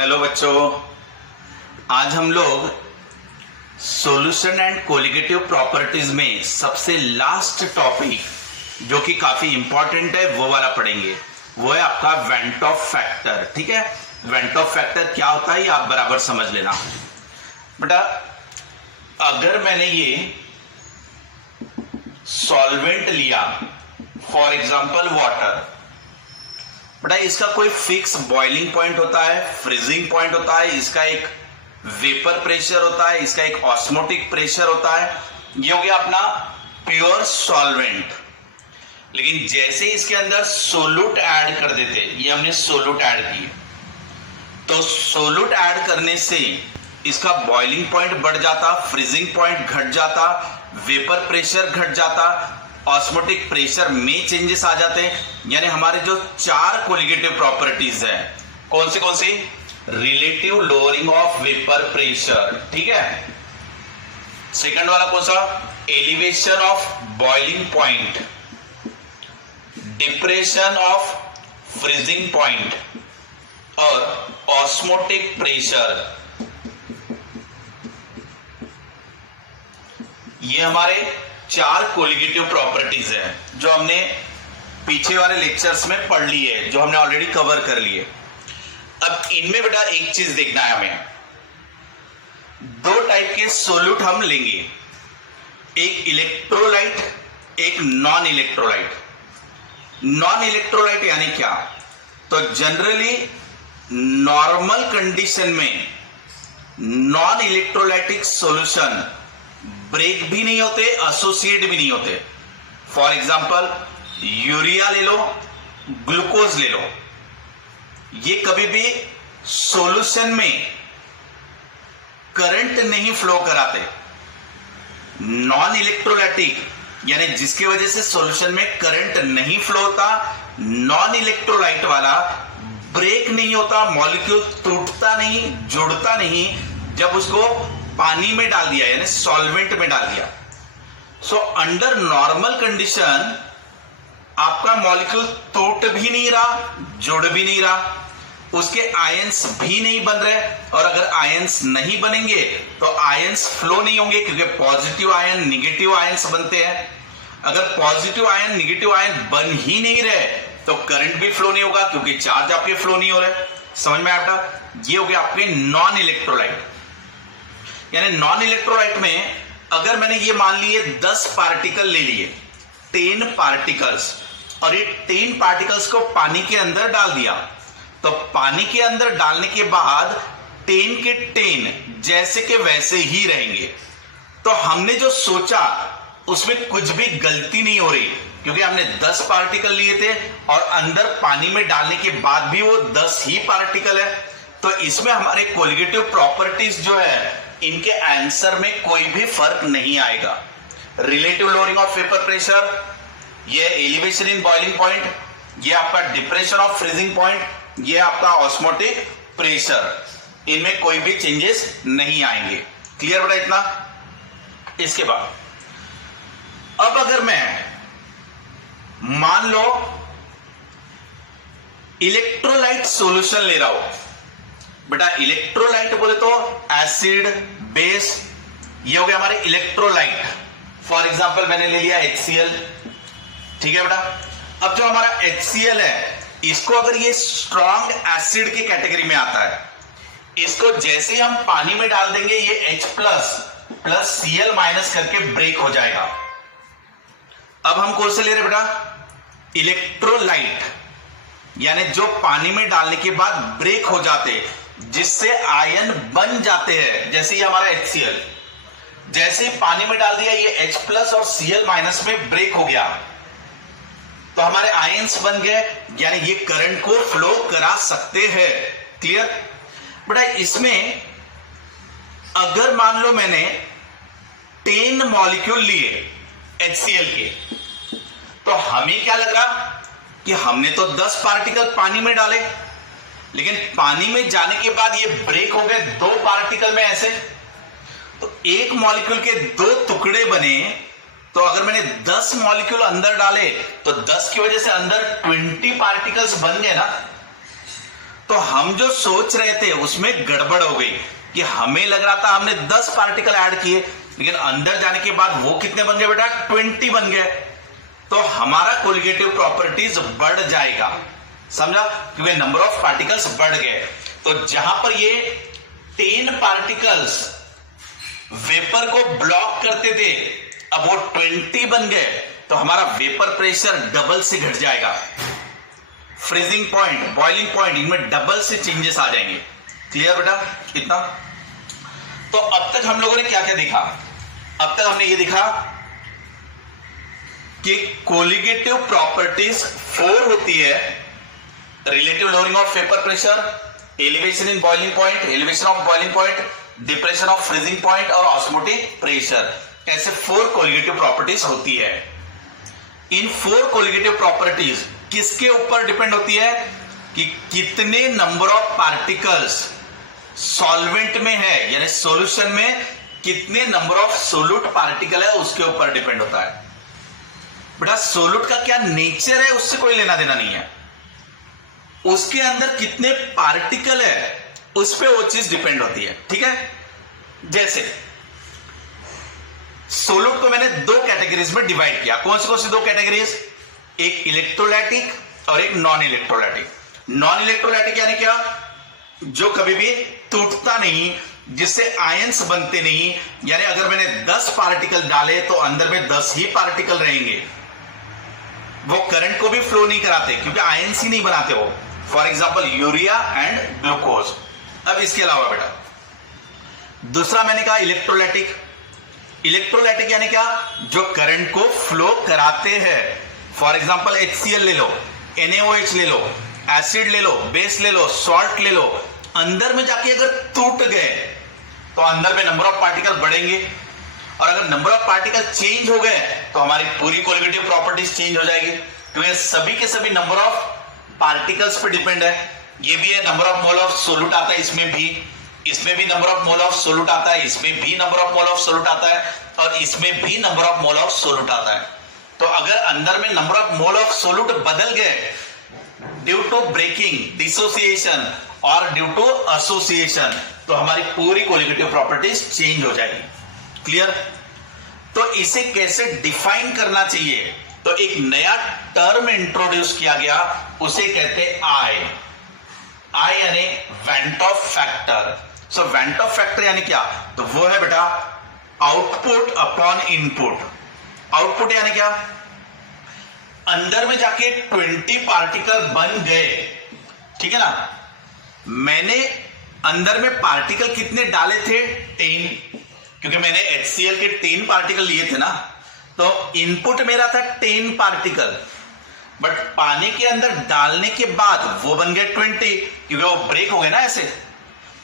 Hello बच्चों, आज हम लोग सॉल्यूशन एंड कोलिगेटिव प्रॉपर्टीज में सबसे लास्ट टॉपिक जो कि काफी इंपॉर्टेंट है वो वाला पढ़ेंगे। वो है आपका वेंट ऑफ फैक्टर। ठीक है, वेंट ऑफ फैक्टर क्या होता है ये आप बराबर समझ लेना बेटा। अगर मैंने ये सॉल्वेंट लिया, फॉर एग्जांपल वाटर, बेटा इसका कोई फिक्स बॉइलिंग पॉइंट होता है, फ्रीजिंग पॉइंट होता है, इसका एक वेपर प्रेशर होता है, इसका एक ऑस्मोटिक प्रेशर होता है। ये हो गया अपना प्योर सॉल्वेंट। लेकिन जैसे इसके अंदर सोलूट ऐड कर देते, ये हमने सोलूट ऐड किए, तो सोलूट ऐड करने से इसका बॉइलिंग पॉइंट बढ़ जाता, फ्रीजिंग पॉइंट घट जाता, वेपर प्रेशर घट जाता, ऑस्मोटिक प्रेशर में चेंजेस आ जाते हैं। यानी हमारे जो चार कोलिगेटिव प्रॉपर्टीज है, कौन सी? Relative lowering of vapour pressure, ठीक है। सेकंड वाला कौन सा? Elevation of boiling point, depression of freezing point और ऑस्मोटिक प्रेशर। ये हमारे चार कोलिगेटिव प्रॉपर्टीज है जो हमने पीछे वाले लेक्चर्स में पढ़ ली है, जो हमने ऑलरेडी कवर कर लिए। अब इनमें बेटा एक चीज देखना है हमें, दो टाइप के सोल्यूट हम लेंगे, एक इलेक्ट्रोलाइट, एक नॉन इलेक्ट्रोलाइट। नॉन इलेक्ट्रोलाइट यानी क्या? तो जनरली नॉर्मल कंडीशन में नॉन इलेक्ट्रोलाइटिक सॉल्यूशन ब्रेक भी नहीं होते, एसोसिएट भी नहीं होते। फॉर एग्जाम्पल यूरिया ले लो, ग्लूकोज ले लो, ये कभी भी सॉल्यूशन में करंट नहीं फ्लो कराते। नॉन इलेक्ट्रोलाइटिक यानी जिसकी वजह से सॉल्यूशन में करंट नहीं फ्लो होता, नॉन इलेक्ट्रोलाइट वाला ब्रेक नहीं होता, मॉलिक्यूल टूटता नहीं, जुड़ता नहीं जब उसको पानी में डाल दिया यानी सॉल्वेंट में डाल दिया। सो अंडर नॉर्मल कंडीशन आपका मॉलिक्यूल टूट भी नहीं रहा, जुड़ भी नहीं रहा, उसके आयंस भी नहीं बन रहे, और अगर आयंस नहीं बनेंगे तो आयंस फ्लो नहीं होंगे, क्योंकि पॉजिटिव आयन निगेटिव आयंस बनते हैं। अगर पॉजिटिव आयन निगेटिव आयन बन ही नहीं रहे तो करंट भी फ्लो नहीं होगा, क्योंकि चार्ज आपके फ्लो नहीं हो रहे। समझ में आया? ये हो गया आपके नॉन इलेक्ट्रोलाइट। यानी नॉन इलेक्ट्रोलाइट में अगर मैंने ये मान लिए 10 पार्टिकल ले लिए, 10 पार्टिकल्स, और ये 10 पार्टिकल्स को पानी के अंदर डाल दिया, तो पानी के अंदर डालने के बाद 10 के 10 जैसे के वैसे ही रहेंगे। तो हमने जो सोचा उसमें कुछ भी गलती नहीं हो रही, क्योंकि हमने 10 पार्टिकल लिए थे और अंदर पानी में डालने के बाद भी वो 10 ही पार्टिकल है। तो इसमें हमारे कोलिगेटिव प्रॉपर्टीज जो है इनके आंसर में कोई भी फर्क नहीं आएगा। Relative lowering of vapour pressure, ये एलिवेशन इन बॉइलिंग पॉइंट, ये आपका डिप्रेशन ऑफ फ्रीजिंग पॉइंट, ये आपका ऑस्मोटिक प्रेशर, इनमें कोई भी चेंजेस नहीं आएंगे। क्लियर बेटा इतना? इसके बाद अब अगर मैं मान लो इलेक्ट्रोलाइट सॉल्यूशन ले रहा हूं, बेटा इलेक्ट्रोलाइट बोले तो एसिड, बेस, ये हो गया हमारे इलेक्ट्रोलाइट। फॉर एग्जांपल मैंने ले लिया HCl, ठीक है बेटा। अब जो हमारा HCl है, इसको अगर ये स्ट्रॉन्ग एसिड की कैटेगरी में आता है, इसको जैसे हम पानी में डाल देंगे ये H प्लस Cl माइनस करके ब्रेक हो जाएगा। अब हम कौन से ले रहे बेटा? इलेक्ट्रोलाइट, यानी जो पानी में डालने के बाद ब्रेक हो जाते, जिससे आयन बन जाते हैं। जैसे ये हमारा HCl, जैसे पानी में डाल दिया ये H प्लस और Cl माइनस में ब्रेक हो गया, तो हमारे आयंस बन गए, यानी ये करंट को फ्लो करा सकते हैं। क्लियर बेटा? इसमें अगर मान लो मैंने 10 मॉलिक्यूल लिए HCl के, तो हमें क्या लग रहा कि हमने तो 10 पार्टिकल पानी में डाले, लेकिन पानी में जाने के बाद ये ब्रेक हो गए 2 पार्टिकल में ऐसे, तो एक मॉलिक्यूल के 2 टुकड़े बने। तो अगर मैंने 10 मॉलिक्यूल अंदर डाले तो 10 की वजह से अंदर 20 पार्टिकल्स बन गए ना। तो हम जो सोच रहे थे उसमें गड़बड़ हो गई कि हमें लग रहा था हमने 10 पार्टिकल ऐड किए, लेकिन अंदर जाने के बाद वो कितने बन गए बेटा? 20 बन गए। तो हमारा कोलिगेटिव प्रॉपर्टीज बढ़ जाएगा, समझा? क्योंकि नंबर ऑफ पार्टिकल्स बढ़ गए। तो जहां पर ये 10 पार्टिकल्स वेपर को ब्लॉक करते थे, अब वो 20 बन गए, तो हमारा वेपर प्रेशर डबल से घट जाएगा। फ्रीजिंग पॉइंट, बॉइलिंग पॉइंट, इनमें डबल से चेंजेस आ जाएंगे। क्लियर बेटा? इतना। तो अब तक हम लोगों ने क्या क्या देखा? अब तक हमने ये देखा कि कोलिगेटिव प्रॉपर्टीज 4 होती है: relative lowering of vapour pressure, elevation in boiling point, elevation of boiling point, depression of freezing point और ऑस्मोटिक प्रेशर। ऐसे 4 कोलिगेटिव प्रॉपर्टीज होती है। इन 4 कोलिगेटिव प्रॉपर्टीज किसके ऊपर डिपेंड होती है? कि कितने नंबर ऑफ पार्टिकल्स सॉल्वेंट में है, यानी सॉल्यूशन में कितने नंबर ऑफ सोल्यूट पार्टिकल है, उसके ऊपर डिपेंड होता है। बेटा सोल्यूट का क्या नेचर है उससे कोई लेना देना नहीं है, उसके अंदर कितने पार्टिकल है उस पर वो चीज डिपेंड होती है। ठीक है? जैसे सोल्यूट को मैंने 2 कैटेगरीज में डिवाइड किया। कौन सी 2 कैटेगरीज? एक इलेक्ट्रोलाइटिक और एक नॉन इलेक्ट्रोलाइटिक। नॉन इलेक्ट्रोलाइटिक यानी क्या? जो कभी भी टूटता नहीं, जिससे आयंस बनते नहीं, यानी अगर मैंने 10 पार्टिकल डाले तो अंदर में 10 ही पार्टिकल रहेंगे, वो करंट को भी फ्लो नहीं कराते क्योंकि आयंस ही नहीं बनाते वो। For example urea and glucose. अब इसके अलावा बेटा दूसरा मैंने कहा इलेक्ट्रोलाइटिक। इलेक्ट्रोलाइटिक यानी क्या? जो करंट को फ्लो कराते हैं। फॉर एग्जाम्पल HCl ले लो, NaOH ले लो, एसिड ले लो, बेस ले लो, सॉल्ट ले लो, अंदर में जाके अगर टूट गए तो अंदर में नंबर ऑफ पार्टिकल बढ़ेंगे, और अगर नंबर ऑफ पार्टिकल चेंज हो गए तो हमारी पूरी कोलिगेटिव प्रॉपर्टीज चेंज हो जाएगी, क्योंकि सभी के सभी नंबर ऑफ पार्टिकल्स पे डिपेंड है। ये भी है number of mole of solute आता है, इसमें भी number of mole of solute आता है, इसमें भी number of mole of solute आता है, और इसमें भी number of mole of solute आता है। तो अगर अंदर में number of mole of solute बदल गए ड्यू टू ब्रेकिंग, डिसोसिएशन और ड्यू टू एसोसिएशन, तो हमारी पूरी कोलिगेटिव प्रॉपर्टीज चेंज हो जाएगी। क्लियर? तो इसे कैसे डिफाइन करना चाहिए? तो एक नया टर्म इंट्रोड्यूस किया गया, उसे कहते हैं आई यानी वेंट ऑफ फैक्टर। सो वेंट ऑफ फैक्टर यानी क्या? तो वो है बेटा आउटपुट अपॉन इनपुट। आउटपुट यानी क्या? अंदर में जाके 20 पार्टिकल बन गए, ठीक है ना? मैंने अंदर में पार्टिकल कितने डाले थे? 10, क्योंकि मैंने HCl के 10 पार्टिकल लिए थे ना, तो इनपुट मेरा था 10 पार्टिकल, बट पानी के अंदर डालने के बाद वो बन गए 20, क्योंकि वो ब्रेक हो गए ना ऐसे,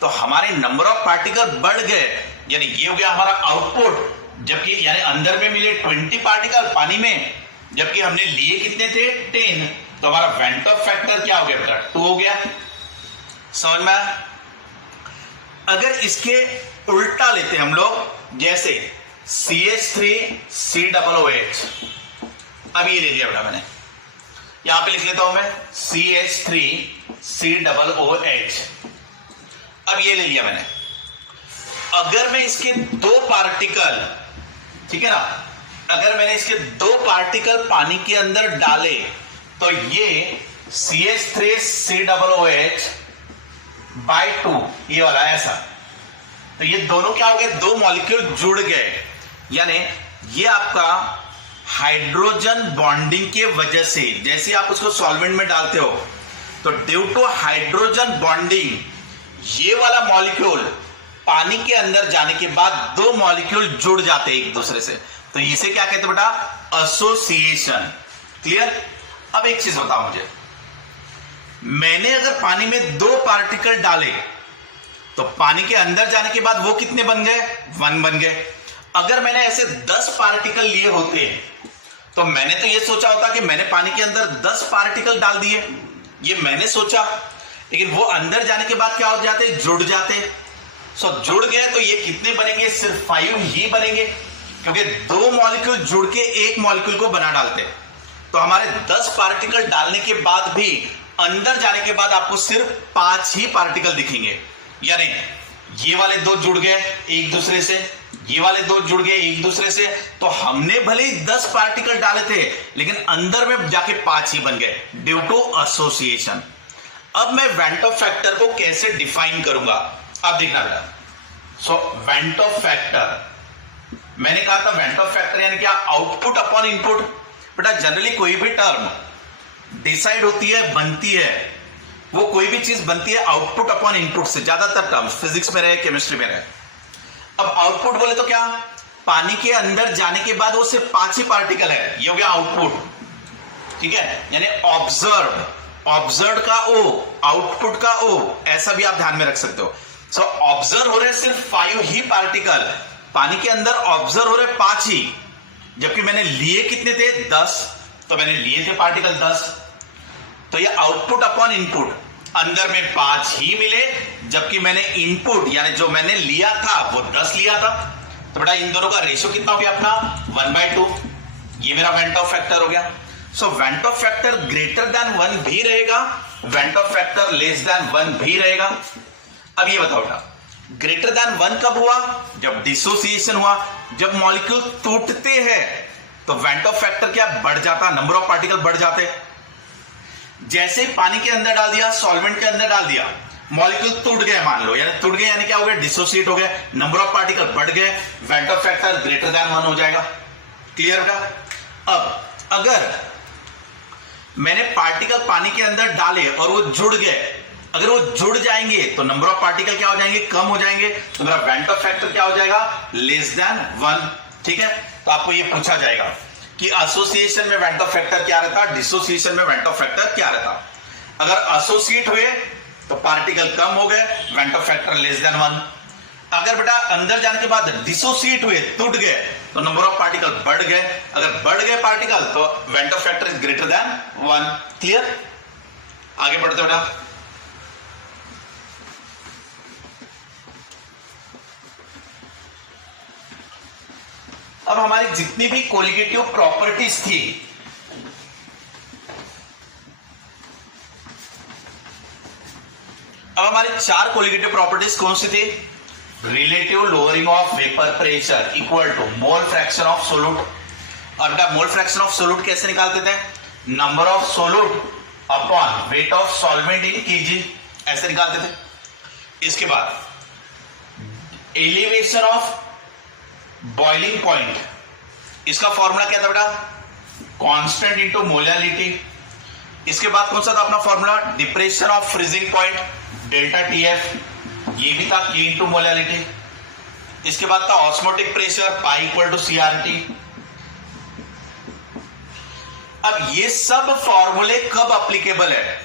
तो हमारे नंबर ऑफ पार्टिकल बढ़ गए, यानी ये हो गया हमारा आउटपुट। जबकि यानी अंदर में मिले 20 पार्टिकल पानी में, जबकि हमने लिए कितने थे? 10, तो हमारा वेंट ऑफ फैक्टर क्या हो गया बेटा? 2 हो गया। समझ में आया? अगर इसके उल्टा लेते हम लोग, जैसे CH3COOH, अब ये ले लिया बेटा मैंने, यहां पे लिख लेता हूं मैं CH3COOH, अब ये ले लिया मैंने। अगर मैं इसके 2 पार्टिकल, ठीक है ना, अगर मैंने इसके 2 पार्टिकल पानी के अंदर डाले तो ये CH3COOH/2 ये वाला ऐसा, तो ये दोनों क्या हो गए? 2 मॉलिक्यूल जुड़ गए, यानी ये आपका हाइड्रोजन बॉन्डिंग के वजह से, जैसे आप उसको सॉल्वेंट में डालते हो तो ड्यू टू हाइड्रोजन बॉन्डिंग ये वाला मॉलिक्यूल पानी के अंदर जाने के बाद 2 मॉलिक्यूल जुड़ जाते हैं एक दूसरे से, तो इसे क्या कहते हैं बेटा? एसोसिएशन। क्लियर? अब एक चीज बताओ मुझे, मैंने अगर पानी में 2 पार्टिकल डाले तो पानी के अंदर जाने के बाद वो कितने बन गए? 1 बन गए। अगर मैंने ऐसे 10 पार्टिकल लिए होते तो मैंने तो ये सोचा होता कि मैंने पानी के अंदर 10 पार्टिकल डाल दिए, ये मैंने सोचा, लेकिन वो अंदर जाने के बाद क्या हो जाते? जुड़ जाते। सो जुड़ गए तो ये कितने बनेंगे? सिर्फ 5 ही बनेंगे, क्योंकि 2 मॉलिक्यूल जुड़ के एक मॉलिक्यूल को बना डालते। तो हमारे 10 पार्टिकल डालने के बाद भी अंदर जाने के बाद आपको सिर्फ 5 ही पार्टिकल दिखेंगे, यानी ये वाले 2 जुड़ गए एक दूसरे से, ये वाले 2 जुड़ गए एक दूसरे से, तो हमने भले ही 10 पार्टिकल डाले थे लेकिन अंदर में जाके 5 ही बन गए ड्यू टू एसोसिएशन। अब मैं वेंट ऑफ फैक्टर को कैसे डिफाइन करूंगा आप देखना बेटा। सो वेंट ऑफ फैक्टर, मैंने कहा था वेंट ऑफ फैक्टर यानी क्या, आउटपुट अपॉन इनपुट। बेटा जनरली कोई भी टर्म डिसाइड होती है, बनती है, वो कोई भी चीज बनती है आउटपुट अपॉन इनपुट से, ज्यादातर टर्म्स फिजिक्स में रहे केमिस्ट्री में रहे। अब आउटपुट बोले तो क्या, पानी के अंदर जाने के बाद वो सिर्फ 5 ही पार्टिकल है, ये हो गया आउटपुट, ठीक है, यानी ऑब्जर्व का ओ, आउटपुट का ओ, ऐसा भी आप ध्यान में रख सकते हो। सो ऑब्जर्व हो रहे सिर्फ 5 ही पार्टिकल, पानी के अंदर ऑब्जर्व हो रहे 5 ही, जबकि मैंने लिए कितने थे 10, तो मैंने लिए थे पार्टिकल 10, तो ये आउटपुट अपॉन इनपुट, अंदर में 5 ही मिले जबकि मैंने इनपुट यानी जो मैंने लिया था वो 10 लिया था। तो बेटा इन दोनों का रेशियो कितना हो गया अपना 1/2, ये मेरा वेंट ऑफ फैक्टर हो गया। So van't Hoff factor greater than 1 भी रहेगा, van't Hoff factor less than 1 भी रहेगा। अब ये बताओ बेटा ग्रेटर देन 1 कब हुआ, जब डिसोसिएशन हुआ, जब मॉलिक्यूल टूटते हैं तो वेंट ऑफ फैक्टर क्या बढ़ जाता, नंबर ऑफ पार्टिकल बढ़ जाते। जैसे ही पानी के अंदर डाल दिया, सॉल्वेंट के अंदर डाल दिया, मॉलिक्यूल टूट गए, मान लो यानी टूट गए यानी क्या हो गया, डिसोसिएट हो गए, नंबर ऑफ पार्टिकल बढ़ गए, went Hoff factor greater than 1 हो जाएगा। क्लियर बेटा। अब अगर मैंने पार्टिकल पानी के अंदर डाले और वो जुड़ गए, अगर वो जुड़ जाएंगे तो नंबर ऑफ पार्टिकल क्या हो जाएंगे, कम हो जाएंगे, तो मेरा वेंट ऑफ फैक्टर क्या हो जाएगा, लेस देन 1। ठीक है, तो आपको ये पूछा जाएगा कि एसोसिएशन में वेंट ऑफ फैक्टर क्या रहता, डिसोसिएशन में वेंट ऑफ फैक्टर क्या रहता। अगर एसोसिएट हुए तो पार्टिकल कम हो गए, went Hoff factor less than 1। अगर बेटा अंदर जाने के बाद डिसोसिएट हुए, टूट गए, तो नंबर ऑफ पार्टिकल बढ़ गए, अगर बढ़ गए पार्टिकल तो went Hoff factor is greater than 1। Clear, आगे बढ़ते बेटा। अब हमारी जितनी भी कोलिगेटिव प्रॉपर्टीज थी, अब हमारी 4 कोलिगेटिव प्रॉपर्टीज कौन सी थी, relative lowering of vapour pressure equal to mole fraction of solute. और बेटा मोल फ्रैक्शन ऑफ सोल्यूट कैसे निकालते थे, number of solute upon weight of solvent in kg, ऐसे निकालते थे। इसके बाद एलिवेशन ऑफ बॉइलिंग पॉइंट, इसका फॉर्मूला क्या था बेटा, कांस्टेंट इनटू मोलालिटी। इसके बाद कौन सा था अपना formula, depression of freezing point delta TF, ये भी था के इनटू मोलालिटी। इसके बाद था osmotic pressure pi equal to CRT. अब ये सब फॉर्मूले कब अप्लीकेबल है,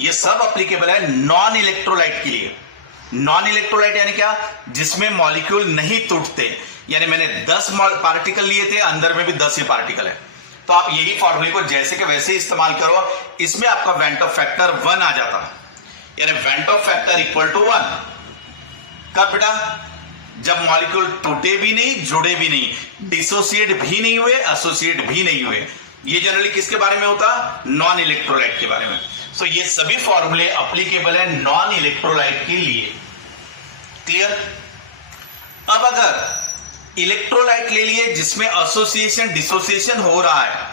ये सब अप्लीकेबल है नॉन इलेक्ट्रोलाइट के लिए। नॉन इलेक्ट्रोलाइट यानी क्या, जिसमें मॉलिक्यूल नहीं टूटते, यानी मैंने 10 पार्टिकल लिए थे, अंदर में भी 10 ही पार्टिकल है, तो आप यही फॉर्मूले को जैसे के वैसे इस्तेमाल करो, इसमें आपका वेंट ऑफ फैक्टर 1 आ जाता, यानी van't Hoff factor equal to 1। कब बेटा, जब मॉलिक्यूल टूटे भी नहीं, जुड़े भी नहीं, डिसोसिएट भी नहीं हुए, एसोसिएट भी नहीं हुए। ये जनरली किसके बारे में होता, नॉन इलेक्ट्रोलाइट के बारे में। सो ये सभी फॉर्मूले अप्लीकेबल है नॉन इलेक्ट्रोलाइट के लिए। क्लियर। अब अगर इलेक्ट्रोलाइट ले लिए जिसमें एसोसिएशन डिसोसिएशन हो रहा है,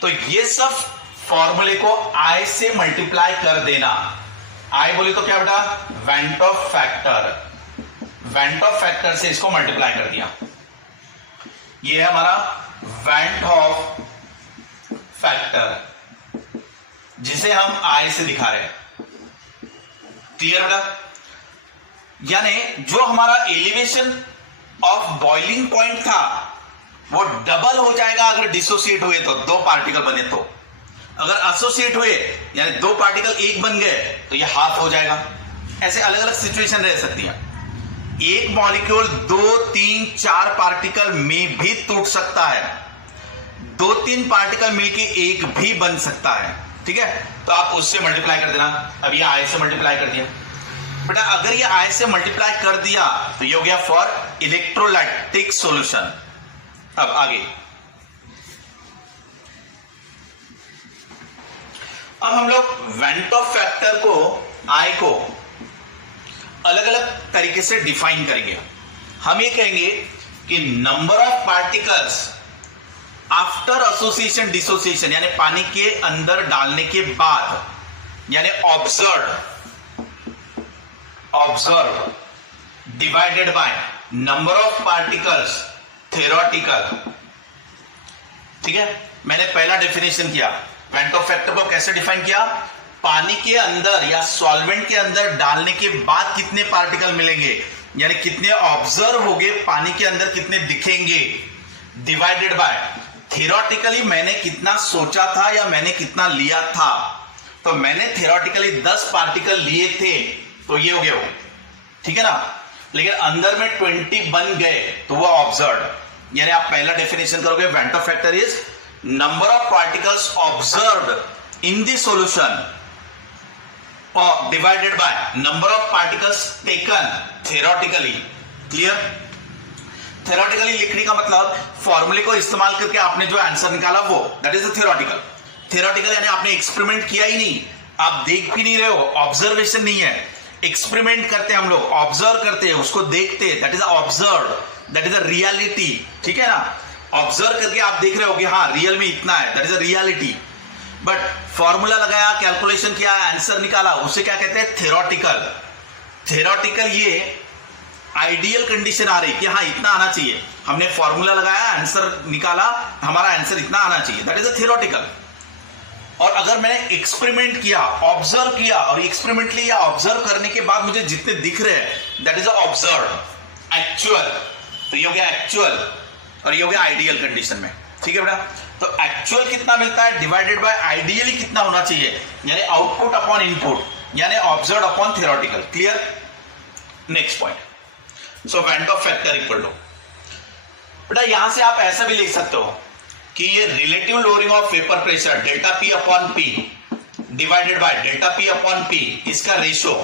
तो ये सब फॉर्मूले को I से मल्टीप्लाई कर देना। I बोले तो क्या बेटा, went Hoff factor, went Hoff factor से इसको मल्टीप्लाई कर दिया, ये है हमारा वेंट ऑफ फैक्टर, जिसे हम I से दिखा रहे हैं। क्लियर बेटा, यानी जो हमारा एलिवेशन ऑफ बॉइलिंग पॉइंट था वो डबल हो जाएगा अगर डिसोसिएट हुए तो, 2 पार्टिकल बने तो। अगर एसोसिएट हुए यानी 2 पार्टिकल एक बन गए तो ये हाफ हो जाएगा। ऐसे अलग अलग सिचुएशन रह सकती है। एक मॉलिक्यूल 2, 3, 4 पार्टिकल में भी टूट सकता है, 2-3 पार्टिकल मिलके एक भी बन सकता है। ठीक है, तो आप उससे मल्टीप्लाई कर देना। अब ये I से मल्टीप्लाई कर दिया बेटा, अगर ये I से मल्टीप्लाई कर दिया तो ये हो गया फॉर इलेक्ट्रोलाइटिक सॉल्यूशन। अब आगे अब हम लोग वेंट ऑफ फैक्टर को आई को अलग अलग तरीके से डिफाइन करेंगे। हम ये कहेंगे कि number of particles after association dissociation, यानी पानी के अंदर डालने के बाद, यानी observe divided by number of particles theoretical. ठीक है, मैंने पहला डेफिनेशन किया, वेंट ऑफ फैक्टर को कैसे डिफाइन किया, पानी के अंदर या सॉल्वेंट के अंदर डालने के बाद कितने पार्टिकल मिलेंगे, यानी कितने ऑब्जर्व होंगे पानी के अंदर, कितने दिखेंगे, डिवाइडेड बाय थ्योरेटिकली मैंने कितना सोचा था या मैंने कितना लिया था। तो मैंने थ्योरेटिकली 10 पार्टिकल लिए थे तो ये हो गया वो, ठीक है ना, लेकिन अंदर में 20 बन गए तो वो ऑब्जर्व। यानी आप पहला डेफिनेशन करोगे van't Hoff factor is number of particles observed in the solution और divided by number of particles taken theoretically. Clear? Theoretically लिखने का मतलब फॉर्मूले को इस्तेमाल करके आपने जो आंसर निकाला वो, दैट इज थ्योरेटिकल। थ्योरेटिकल यानी आपने एक्सपेरिमेंट किया ही नहीं, आप देख भी नहीं रहे हो, ऑब्जर्वेशन नहीं है। एक्सपेरिमेंट करते हैं हम लोग, ऑब्जर्व करते हैं, उसको देखते हैं, that is observe, that is a reality. ठीक है ना, ऑब्जर्व करके आप देख रहे हो कि हाँ रियल में इतना है, that is a reality. But formula लगाया, कैलकुलेशन किया, आंसर निकाला, उसे क्या कहते हैं, थ्योरेटिकल। थ्योरेटिकल ये आइडियल कंडीशन आ रही कि हाँ इतना आना चाहिए, हमने फॉर्मूला लगाया, आंसर निकाला, हमारा आंसर इतना आना चाहिए, दैट इज अ थ्योरेटिकल। और अगर मैंने एक्सपेरिमेंट किया, ऑब्जर्व किया, और एक्सपेरिमेंटली या ऑब्जर्व करने के बाद मुझे जितने दिख रहे हैं दैट इज ऑब्जर्व एक्चुअल। तो ये हो गया एक्चुअल और ये हो गया आइडियल कंडीशन में। ठीक है बेटा, तो एक्चुअल कितना मिलता है डिवाइडेड बाय आइडियली कितना होना चाहिए, यानी आउटपुट अपॉन इनपुट, यानी observe upon theoretical. Clear? Next point, so van't Hoff factor equal to, बेटा यहां से आप ऐसा भी लिख सकते हो कि ये relative lowering of vapour pressure delta P upon P divided by delta P upon P, इसका रेशो।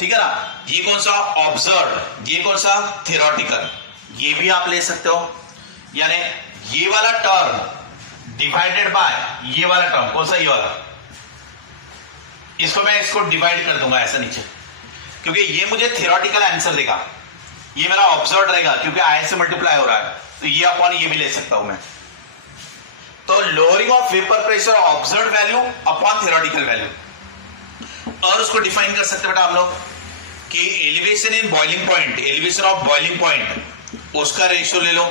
ठीक है ना, ये कौन सा ऑब्जर्व, ये कौन सा थ्योरेटिकल, ये भी आप ले सकते हो। यानी ये वाला टर्म डिवाइडेड बाय ये वाला टर्म, कौन सा, ये वाला, इसको मैं इसको डिवाइड कर दूंगा ऐसा नीचे, क्योंकि ये मुझे थ्योरेटिकल आंसर देगा, ये मेरा ऑब्जर्व रहेगा क्योंकि आई से मल्टीप्लाई हो रहा है, तो ये अपॉन ये भी ले सकता हूं मैं। तो lowering of vapour pressure observe value upon theoretical value. और उसको डिफाइन कर सकते बेटा हम लोग कि elevation in boiling point, elevation of boiling point, उसका रेशियो ले लो,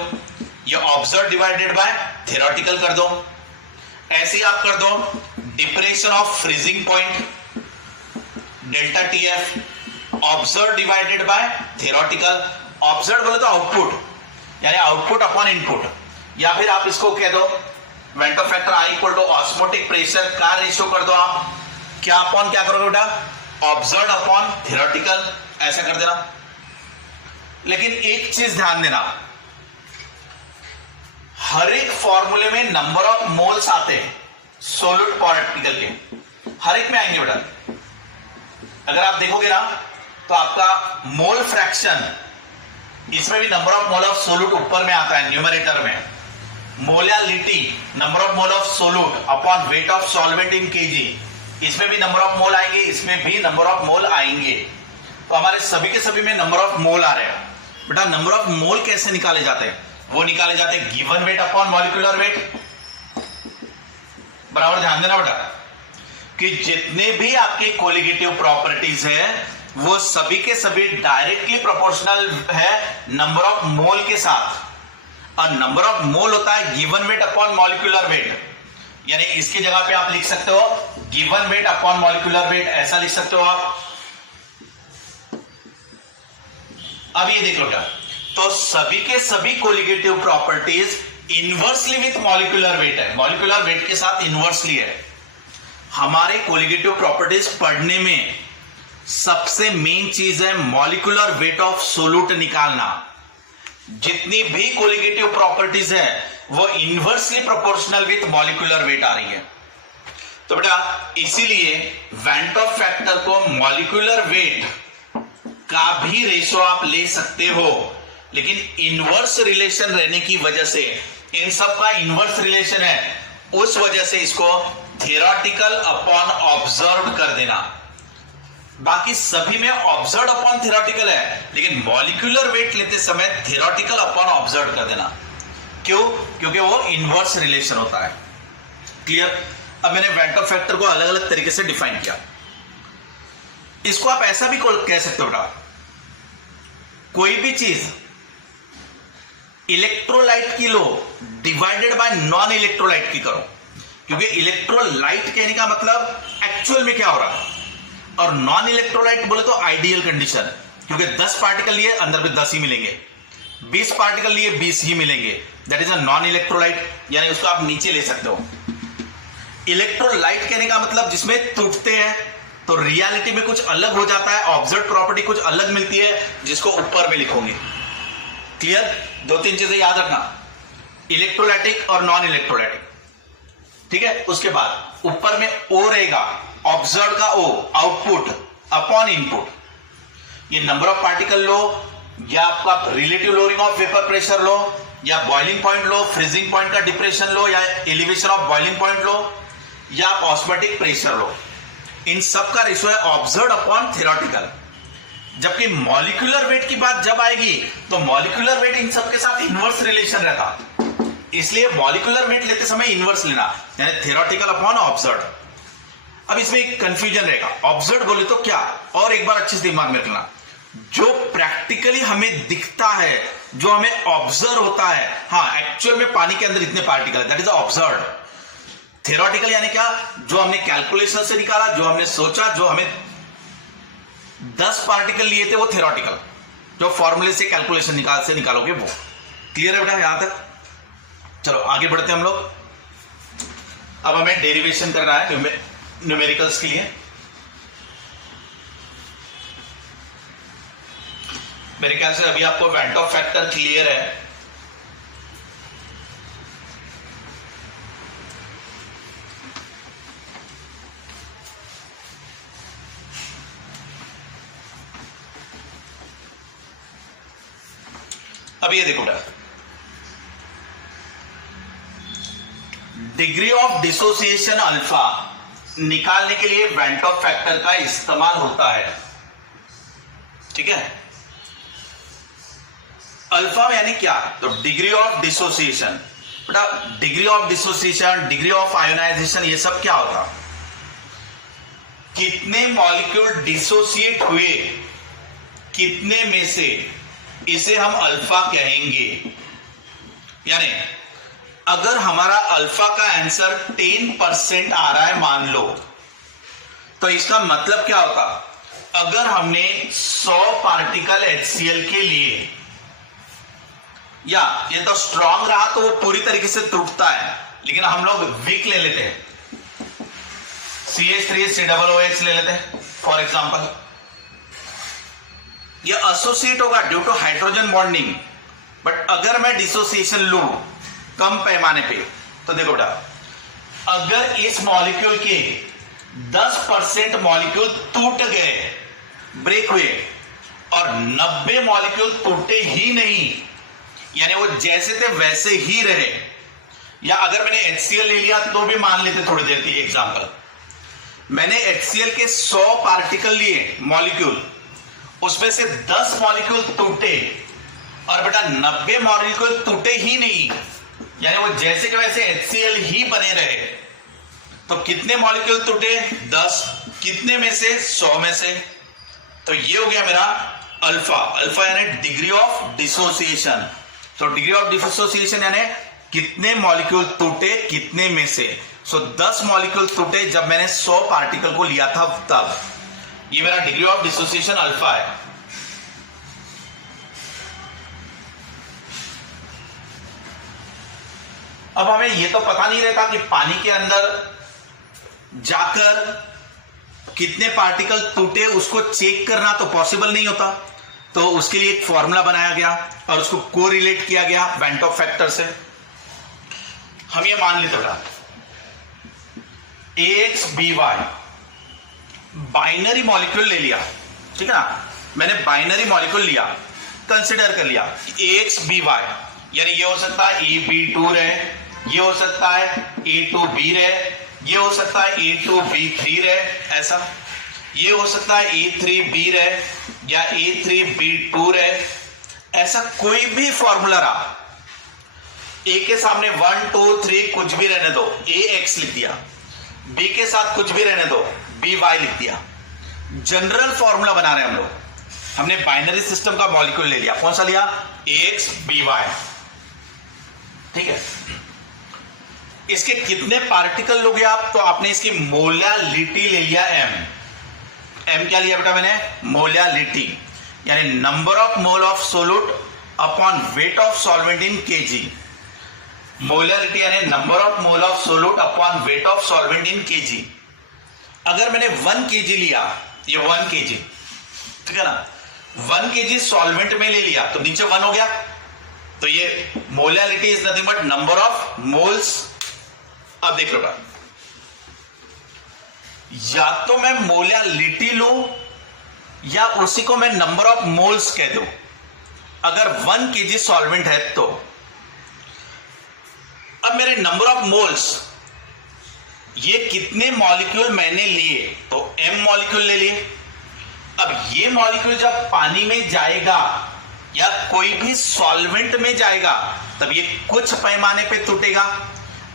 ये ऑब्जर्व डिवाइडेड बाय थ्योरेटिकल कर दो। ऐसे ही आप कर दो depression of freezing point delta T F, observe divided by theoretical. Observe बोले तो आउटपुट, यानी आउटपुट अपॉन इनपुट, या फिर आप इसको कह दो van't Hoff factor i equal to osmotic pressure का रेशियो कर दो आप, क्या अपॉन क्या करोगे बेटा, ऑब्जर्व अपॉन थ्योरेटिकल, ऐसा कर देना। लेकिन एक चीज ध्यान देना, हर एक फॉर्मूले में नंबर ऑफ मोल्स आते हैं सोल्यूट पार्टिकल के, हर एक में आएंगे बेटा। अगर आप देखोगे ना तो आपका मोल फ्रैक्शन, इसमें भी number of mole of solute ऊपर में आता है न्यूमरेटर में, molality number of mole of solute upon weight of solvent in KG, इसमें भी नंबर ऑफ मोल आएंगे, इसमें भी नंबर ऑफ मोल आएंगे। तो हमारे सभी के सभी में नंबर ऑफ मोल आ रहे हैं। बेटा नंबर ऑफ मोल कैसे निकाले जाते हैं, वो निकाले जाते हैं given weight upon molecular weight. बराबर ध्यान देना बेटा कि जितने भी आपके कोलिगेटिव प्रॉपर्टीज है वो सभी के सभी डायरेक्टली प्रोपोर्शनल है नंबर ऑफ मोल के साथ, और नंबर ऑफ मोल होता है given weight upon molecular weight. यानी इसकी जगह पे आप लिख सकते हो given weight upon molecular weight, ऐसा लिख सकते हो आप। अब ये देख लो क्या, तो सभी के सभी colligative properties inversely with molecular wait है, मॉलिक्यूलर वेट के साथ इनवर्सली है। हमारे कोलिगेटिव प्रॉपर्टीज पढ़ने में सबसे मेन चीज है मॉलिक्यूलर वेट ऑफ सोल्यूट निकालना। जितनी भी कोलिगेटिव प्रॉपर्टीज है वो inversely proportional with molecular weight आ रही है। तो बेटा इसीलिए वेंट ऑफ फैक्टर को मॉलिक्यूलर वेट का भी रेशो आप ले सकते हो, लेकिन इनवर्स रिलेशन रहने की वजह से, इन सब का इनवर्स रिलेशन है, उस वजह से इसको थेरोटिकल अपॉन ऑब्जर्व कर देना। बाकी सभी में ऑब्जर्व अपॉन थेरोटिकल है, लेकिन मॉलिक्यूलर वेट लेते समय थेरोटिकल अपॉन ऑब्जर्व कर देना। क्यों? क्योंकि वो इनवर्स रिलेशन होता है। क्लियर? अब मैंने वेंटो फैक्टर को अलग अलग तरीके से डिफाइन किया। इसको आप ऐसा भी कह सकते हो बेटा, कोई भी चीज इलेक्ट्रोलाइट की लो डिवाइडेड बाय नॉन इलेक्ट्रोलाइट की करो, क्योंकि इलेक्ट्रोलाइट कहने का मतलब एक्चुअल में क्या हो रहा है, और नॉन इलेक्ट्रोलाइट बोले तो आइडियल कंडीशन, क्योंकि 10 पार्टिकल लिए अंदर में 10 ही मिलेंगे, 20 पार्टिकल लिए 20 ही मिलेंगे, that is a non electrolyte, यानी उसको आप नीचे ले सकते हो। इलेक्ट्रोलाइट कहने का मतलब जिसमें टूटते हैं तो रियलिटी में कुछ अलग हो जाता है, ऑब्जर्व प्रॉपर्टी कुछ अलग मिलती है, जिसको ऊपर में लिखोगे। क्लियर? 2-3 चीजें याद रखना, इलेक्ट्रोलाइटिक और नॉन इलेक्ट्रोलाइटिक। ठीक है? उसके बाद ऊपर में ओ रहेगा, ऑब्जर्व का ओ, आउटपुट अपॉन इनपुट। ये नंबर ऑफ पार्टिकल लो, या आपका relative lowering of vapour pressure low, या बॉइलिंग पॉइंट लो, फ्रीजिंग पॉइंट का डिप्रेशन लो, या एलिवेशन ऑफ बॉइलिंग पॉइंट लो, या आप ऑस्मोटिक प्रेशर लो। इन सब का रेशियो है ऑब्जर्व अपॉन थेरोटिकल। जबकि मॉलिक्यूलर वेट की बात जब आएगी तो मॉलिक्यूलर वेट इन सब के साथ इनवर्स रिलेशन रहता, इसलिए मॉलिक्यूलर वेट लेते समय इनवर्स लेना, यानी थेरोटिकल अपॉन ऑब्जर्व। अब इसमें एक कंफ्यूजन रहेगा, ऑब्जर्व बोले तो क्या, और एक बार अच्छे से दिमाग में रखना, जो प्रैक्टिकली हमें दिखता है, जो हमें ऑब्जर्व होता है, हाँ एक्चुअल में पानी के अंदर इतने पार्टिकल है, दैट इज ऑब्जर्व। थेरोटिकल यानी क्या, जो हमने कैलकुलेशन से निकाला, जो हमने सोचा, जो हमें 10 पार्टिकल लिए थे वो थेरोटिकल, जो फॉर्मूले से कैलकुलेशन निकालोगे वो। क्लियर है बेटा यहां तक? चलो आगे बढ़ते हैं हम लोग। अब हमें डेरिवेशन करना है न्यूमेरिकल्स के लिए। मेरे ख्याल से अभी आपको वेंटो फैक्टर क्लियर है। अब ये देखो बेटा, डिग्री ऑफ डिसोसिएशन अल्फा निकालने के लिए वेंटो फैक्टर का इस्तेमाल होता है। ठीक है? अल्फा में यानी क्या, तो डिग्री ऑफ डिसोसिएशन। बेटा degree of dissociation, degree of ionisation, ये सब क्या होता, कितने मॉलिक्यूल डिसोसिएट हुए, कितने में से, इसे हम अल्फा कहेंगे। यानी अगर हमारा अल्फा का आंसर 10% आ रहा है मान लो, तो इसका मतलब क्या होता, अगर हमने 100 पार्टिकल HCl के लिए, या ये तो स्ट्रांग रहा तो वो पूरी तरीके से टूटता है, लेकिन हम लोग वीक ले लेते हैं, CH3COOH ले लेते हैं फॉर एग्जांपल, ये एसोसिएट होगा due to hydrogen bonding. But अगर मैं डिसोसिएशन लूं कम पैमाने पे, तो देखो बेटा, अगर इस मॉलिक्यूल के 10% मॉलिक्यूल टूट गए, ब्रेक हुए, और 90 मॉलिक्यूल टूटे ही नहीं, यानी वो जैसे थे वैसे ही रहे, या अगर मैंने HCl ले लिया तो भी मान लेते थोड़ी देर के लिए एग्जांपल, मैंने HCl के 100 पार्टिकल लिए मॉलिक्यूल, उसमें से 10 मॉलिक्यूल टूटे और बेटा 90 मॉलिक्यूल टूटे ही नहीं, यानी वो जैसे के वैसे HCl ही बने रहे, तो कितने मॉलिक्यूल टूटे, 10, कितने में से, 100 में से। तो ये हो गया मेरा अल्फा। अल्फा यानी डिग्री ऑफ डिसोसिएशन। तो डिग्री ऑफ डिसोसिएशन यानी कितने मॉलिक्यूल टूटे कितने में से। सो 10 मॉलिक्यूल टूटे जब मैंने 100 पार्टिकल को लिया था तब, ये मेरा डिग्री ऑफ डिसोसिएशन अल्फा है। अब हमें यह तो पता नहीं रहता कि पानी के अंदर जाकर कितने पार्टिकल टूटे, उसको चेक करना तो पॉसिबल नहीं होता, तो उसके लिए एक फॉर्मूला बनाया गया और उसको कोरिलेट किया गया वेंटो फैक्टर से। हम ये मान लेते हैं AXBY बाइनरी मॉलिक्यूल ले लिया, ठीक है ना, मैंने बाइनरी मॉलिक्यूल लिया, कंसिडर कर लिया AXBY, यानी ये हो सकता है AB2 रहे, ये हो सकता है A2B रहे, ये हो सकता है A2B3 रहे ऐसा, ये हो सकता है A3B रहे या A3B2 रहे, ऐसा कोई भी फॉर्मूला रहा। ए के सामने 1 2 3 कुछ भी रहने दो, AX लिख दिया, बी के साथ कुछ भी रहने दो, BY लिख दिया। जनरल फॉर्मूला बना रहे हैं हम लोग, हमने बाइनरी सिस्टम का मॉलिक्यूल ले लिया, कौन सा लिया, AX BY, ठीक है। इसके कितने पार्टिकल लोगे आप, तो आपने इसकी मोलालिटी ले लिया M क्या लिया बेटा मैंने, मोलालिटी, यानी number of mole of solute upon weight of solvent in kg। Molality यानी number of mole of solute upon weight of solvent in kg। अगर मैंने 1 kg लिया, ये 1 kg, ठीक है ना, 1 kg सॉल्वेंट में ले लिया तो नीचे 1 हो गया, तो ये molality is nothing but number of moles. अब देख लो, या तो मैं मोलालिटी लूं या उसी को मैं नंबर ऑफ मोल्स कह दूं। अगर 1 kg सॉल्वेंट है तो अब मेरे नंबर ऑफ मोल्स, ये कितने मॉलिक्यूल मैंने लिए, तो M मॉलिक्यूल ले लिए। अब ये मॉलिक्यूल जब पानी में जाएगा या कोई भी सॉल्वेंट में जाएगा तब ये कुछ पैमाने पे टूटेगा।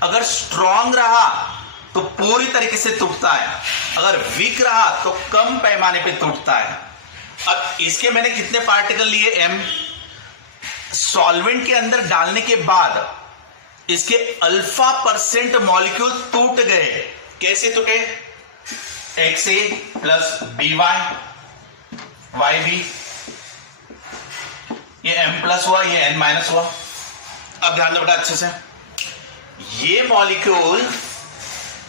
अगर स्ट्रॉन्ग रहा तो पूरी तरीके से टूटता है, अगर वीक रहा तो कम पैमाने पे टूटता है। अब इसके मैंने कितने पार्टिकल लिए, M। सॉल्वेंट के अंदर डालने के बाद इसके अल्फा% मॉलिक्यूल टूट गए। कैसे टूटे, XA प्लस BY, YB, ये M प्लस हुआ, ये N माइनस हुआ। अब ध्यान दो बेटा अच्छे से, ये मॉलिक्यूल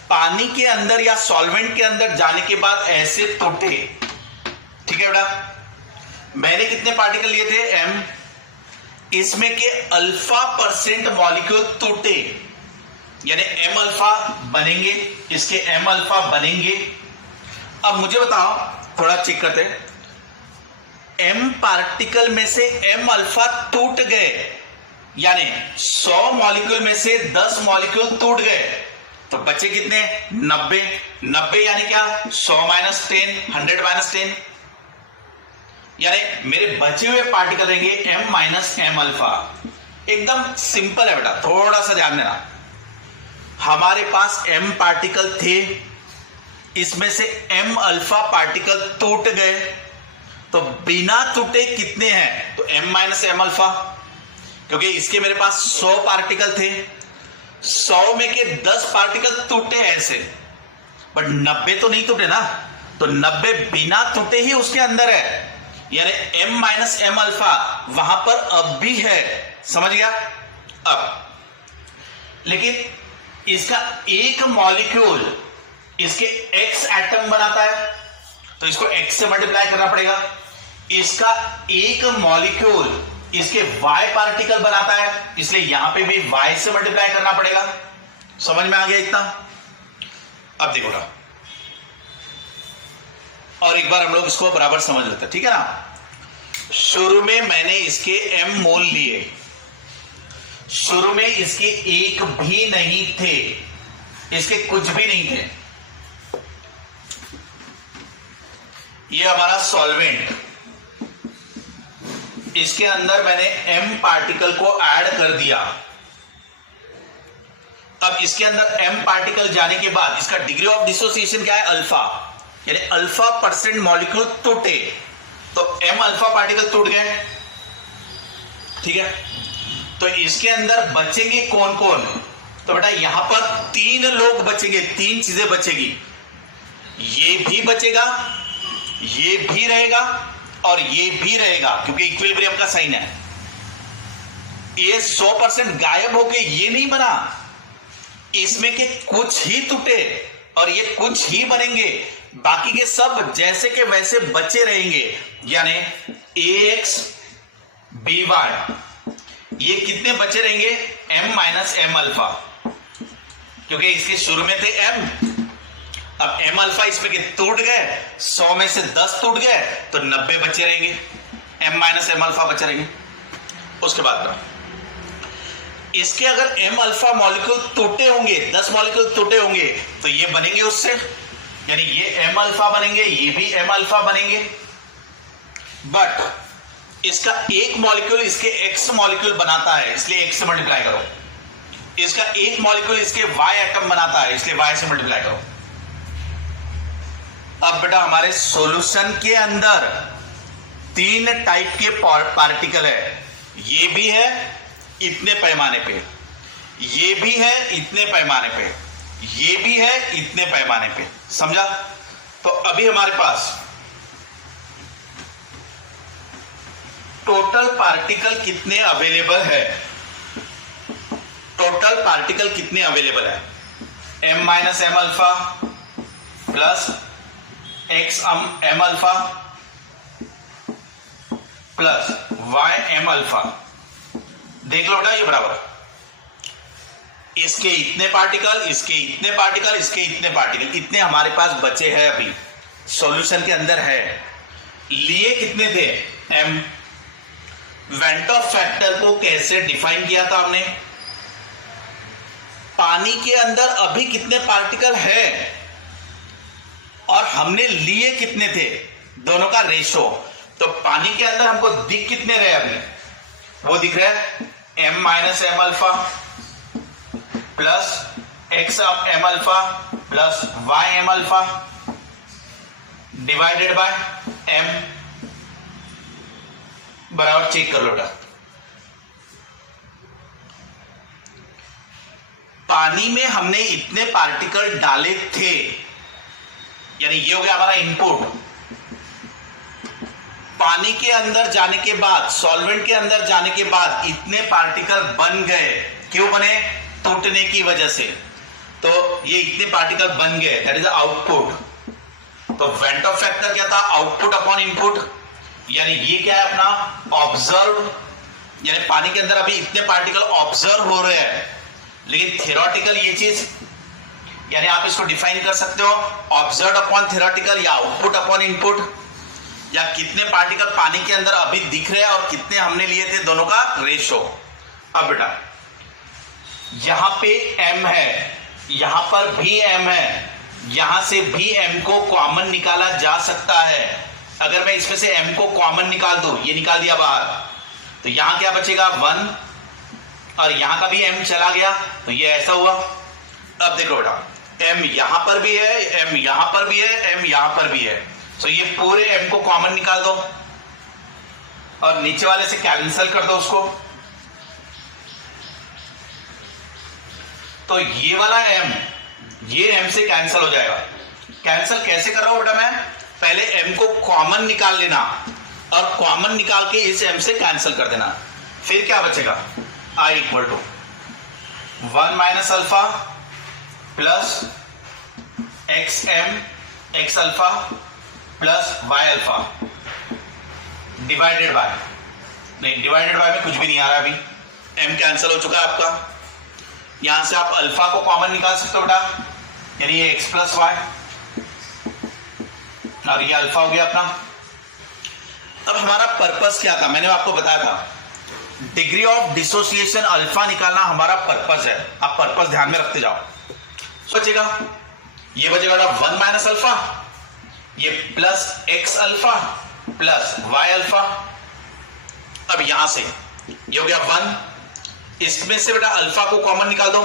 पानी के अंदर या सॉल्वेंट के अंदर जाने के बाद ऐसे टूटे, ठीक है बेटा। मैंने कितने पार्टिकल लिए थे, M। इसमें के अल्फा% मॉलिक्यूल टूटे, यानी M अल्फा बनेंगे, इसके M अल्फा बनेंगे। अब मुझे बताओ, थोड़ा चेक करते हैं, M पार्टिकल में से M अल्फा टूट गए, यानी 100 मॉलिक्यूल में से 10 मॉलिक्यूल टूट गए, तो बचे कितने, 90। 90 यानी क्या, 100 माइनस 10, 100 माइनस 10, यानी मेरे बचे हुए पार्टिकल रहेंगे M माइनस M अल्फा। एकदम सिंपल है बेटा, थोड़ा सा ध्यान देना। हमारे पास M पार्टिकल थे, इसमें से M अल्फा पार्टिकल टूट गए, तो बिना टूटे कितने हैं, तो M माइनस M अल्फा, क्योंकि इसके मेरे पास 100 पार्टिकल थे, 100 में के 10 पार्टिकल टूटे ऐसे, बट 90 तो नहीं टूटे ना, तो 90 बिना टूटे ही उसके अंदर है, यानी M माइनस M अल्फा वहां पर अब भी है, समझ गया। अब लेकिन इसका एक मॉलिक्यूल इसके X एटम बनाता है, तो इसको X से मल्टीप्लाई करना पड़ेगा। इसका एक मॉलिक्यूल इसके Y पार्टिकल बनाता है, इसलिए यहां पे भी Y से मल्टीप्लाई करना पड़ेगा। समझ में आ गया इतना। अब देखो ना, और एक बार हम लोग इसको बराबर समझ लेते हैं, ठीक है ना। शुरू में मैंने इसके M मोल लिए, शुरू में इसके एक भी नहीं थे, इसके कुछ भी नहीं थे। ये हमारा सॉल्वेंट, इसके अंदर मैंने M पार्टिकल को ऐड कर दिया। अब इसके अंदर M पार्टिकल जाने के बाद इसका डिग्री ऑफ डिसोसिएशन क्या है, अल्फा, यानी अल्फा% मॉलिक्यूल टूटे, तो M अल्फा पार्टिकल टूट गए, ठीक है। तो इसके अंदर बचेंगे कौन कौन, तो बेटा यहां पर 3 लोग बचेंगे, 3 चीजें बचेगी। ये भी बचेगा, ये भी रहेगा और ये भी रहेगा, क्योंकि इक्विलिब्रियम का साइन है। ये 100% गायब होके ये नहीं बना, इसमें के कुछ ही टूटे और ये कुछ ही बनेंगे, बाकी के सब जैसे के वैसे बचे रहेंगे, यानी AX BY ये कितने बचे रहेंगे, M माइनस M अल्फा, क्योंकि इसके शुरू में थे M। अब M अल्फा इसमें के टूट गए, 100 में से 10 टूट गए, तो 90 बचे रहेंगे, M माइनस M अल्फा बचे रहेंगे। उसके बाद इसके अगर m अल्फा मॉलिक्यूल टूटे होंगे, 10 मॉलिक्यूल टूटे होंगे, तो ये बनेंगे उससे, यानी ये m अल्फा बनेंगे, ये भी m अल्फा बनेंगे। बट इसका एक मॉलिक्यूल इसके x मॉलिक्यूल बनाता है, इसलिए x से मल्टीप्लाई करो। इसका एक मॉलिक्यूल इसके y एटम बनाता है, इसलिए y से मल्टीप्लाई करो। अब बेटा हमारे सॉल्यूशन के अंदर 3 टाइप के पार्टिकल है। ये भी है इतने पैमाने पे, ये भी है इतने पैमाने पे, ये भी है इतने पैमाने पे, समझा? तो अभी हमारे पास टोटल पार्टिकल कितने अवेलेबल है? टोटल पार्टिकल कितने अवेलेबल है? m minus m alpha plus x m alpha plus y m alpha. देख लो बेटा, ये बराबर इसके इतने पार्टिकल, इसके इतने पार्टिकल, इसके इतने पार्टिकल, इतने हमारे पास बचे हैं अभी सॉल्यूशन के अंदर है। लिए कितने थे? m। वेंट ऑफ फैक्टर को कैसे डिफाइन किया था हमने? पानी के अंदर अभी कितने पार्टिकल है और हमने लिए कितने थे, दोनों का रेशो। तो पानी के अंदर हमको दिख कितने रहे अभी? वो दिख रहा है m minus m alpha plus x m alpha plus y m alpha divided by m बराबर, चेक कर लो बेटा। पानी में हमने इतने पार्टिकल डाले थे, यानी ये हो गया हमारा इनपुट। पानी के अंदर जाने के बाद, सॉल्वेंट के अंदर जाने के बाद इतने पार्टिकल बन गए। क्यों बने? टूटने की वजह से। तो ये इतने पार्टिकल बन गए, दैट इज आउटपुट। तो वेंट ऑफ फैक्टर क्या था? Output upon input. यानी ये क्या है अपना? ऑब्जर्व, यानी पानी के अंदर अभी इतने पार्टिकल ऑब्जर्व हो रहे हैं। लेकिन थ्योरेटिकल ये चीज, यानी आप इसको डिफाइन कर सकते हो ऑब्जर्व अपॉन थ्योरेटिकल या आउटपुट अपॉन इनपुट, या कितने पार्टिकल पानी के अंदर अभी दिख रहे हैं और कितने हमने लिए थे, दोनों का रेशो। अब बेटा यहां पे m है, यहां पर भी m है, यहां से भी m को कॉमन निकाला जा सकता है। अगर मैं इसमें से m को कॉमन निकाल दूं, ये निकाल दिया बाहर, तो यहां क्या बचेगा? 1, और यहां का भी m चला गया, तो ये ऐसा हुआ। अब देखो बेटा, m यहां पर भी है, m यहां पर भी है, m यहां पर भी है, तो ये पूरे m को कॉमन निकाल दो और नीचे वाले से कैंसिल कर दो उसको। तो ये वाला m, ये m से कैंसिल हो जाएगा। कैंसिल कैसे कर रहा हूं बेटा मैं? पहले m को कॉमन निकाल लेना और कॉमन निकाल के इस m से कैंसिल कर देना। फिर क्या बचेगा? i equal to 1 minus alpha plus x m x alpha plus y alpha divided by, नहीं डिवाइडेड बाय में कुछ भी नहीं आ रहा, अभी m कैंसिल हो चुका है आपका। यहां से आप अल्फा को कॉमन निकाल सकते हो बेटा, यानी ये x प्लस वाई और ये अल्फा हो गया अपना। अब हमारा पर्पस क्या था? मैंने आपको बताया था डिग्री ऑफ डिसोसिएशन अल्फा निकालना हमारा पर्पस है। आप पर्पस ध्यान में रखते जाओ। बचेगा, ये बचेगा 1 माइनस अल्फा, ये plus x alpha plus y alpha. अब यहां से ये हो गया 1, इसमें से बेटा अल्फा को कॉमन निकाल दो,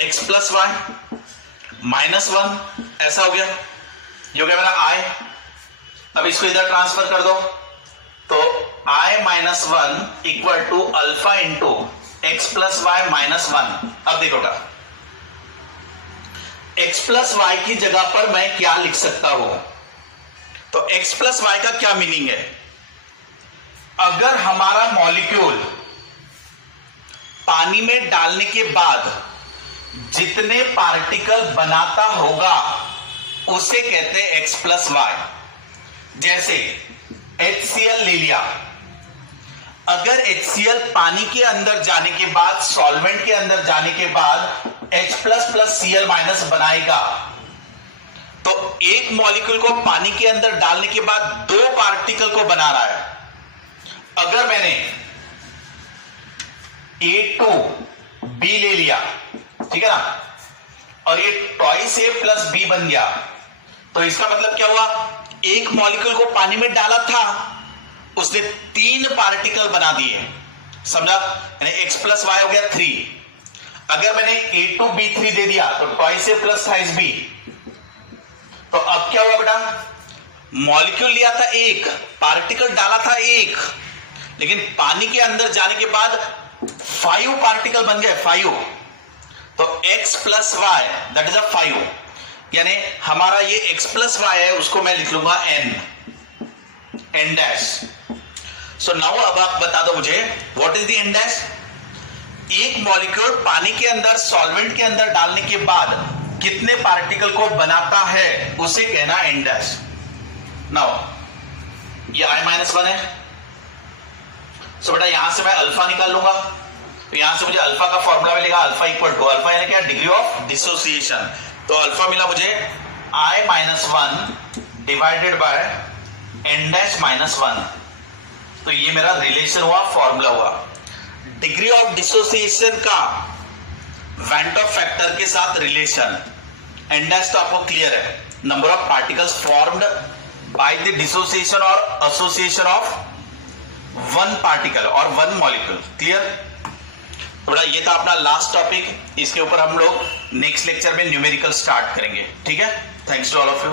एक्स प्लस वाई माइनस 1, ऐसा हो गया। ये हो गया मेरा आई। अब इसको इधर ट्रांसफर कर दो, तो i minus 1 equal to alpha into x plus y minus 1। अब देखो बेटा, x प्लस वाई की जगह पर मैं क्या लिख सकता हूं? तो x प्लस वाई का क्या मीनिंग है? अगर हमारा मॉलिक्यूल पानी में डालने के बाद जितने पार्टिकल बनाता होगा उसे कहते हैं x प्लस वाई। जैसे HCl ले लिया, अगर HCl पानी के अंदर जाने के बाद, सॉल्वेंट के अंदर जाने के बाद H plus plus Cl minus बनाएगा, तो एक मॉलिक्यूल को पानी के अंदर डालने के बाद 2 पार्टिकल को बना रहा है। अगर मैंने A2B ले लिया, ठीक है ना, और ये ट्वाइस A प्लस B बन गया, तो इसका मतलब क्या हुआ, एक मॉलिक्यूल को पानी में डाला था, उसने 3 पार्टिकल बना दिए, समझा, यानी x प्लस वाई हो गया 3। अगर मैंने A2B3 दे दिया तो twice A plus thrice B, तो अब क्या हुआ बेटा, मॉलिक्यूल लिया था एक, पार्टिकल डाला था एक, लेकिन पानी के अंदर जाने के बाद 5 पार्टिकल बन गए, 5। तो x plus y that is 5, यानी हमारा ये x प्लस वाई है, उसको मैं लिख लूंगा n डैश। सो नाउ अब आप बता दो मुझे what is the n dash. एक मॉलिक्यूल पानी के अंदर सॉल्वेंट के अंदर डालने के बाद कितने पार्टिकल को बनाता है, उसे कहना n डैश। नाउ ये I-1 है, सो बेटा यहां से मैं अल्फा निकाल लूंगा, तो यहां से मुझे अल्फा का फॉर्मूला मिलेगा, अल्फा इक्वल टू, अल्फा यानी क्या, डिग्री ऑफ डिसोसिएशन, तो अल्फा मिला मुझे I-1 divided by n dash -1, तो ये मेरा रिलेशन हुआ, फॉर्मूला हुआ। डिग्री ऑफ डिसोसिएशन का वैन टॉप फैक्टर के साथ रिलेशन, n डैश तो आपको क्लियर है, number of particles formed by the dissociation और एसोसिएशन ऑफ 1 पार्टिकल और 1 मॉलिक्यूल, क्लियर। थोड़ा ये था अपना लास्ट टॉपिक, इसके ऊपर हम लोग नेक्स्ट लेक्चर में न्यूमेरिकल स्टार्ट करेंगे, ठीक है। Thanks to all of you.